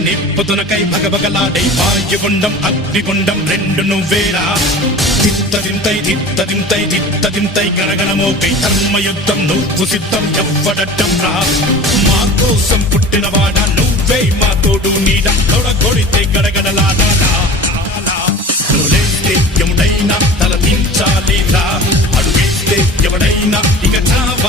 నిప్పుతునకై భగభగలాడై వాయుగుండం అగ్నిగుండం రెండు నువ్వేరా తిత్తదింతై గణగణమోకై ధర్మయుద్ధం నువ్వు సిద్ధం ఎవ్వడట్టం రా మా కోసం పుట్టినవాడా నువ్వే మా తోడు నీడ కొడితే గడగడలాడాలా నువ్వులేస్తే ఎవడైనా తల దించాలి రా అడుగేస్తే ఎవడైనా ఇక చావ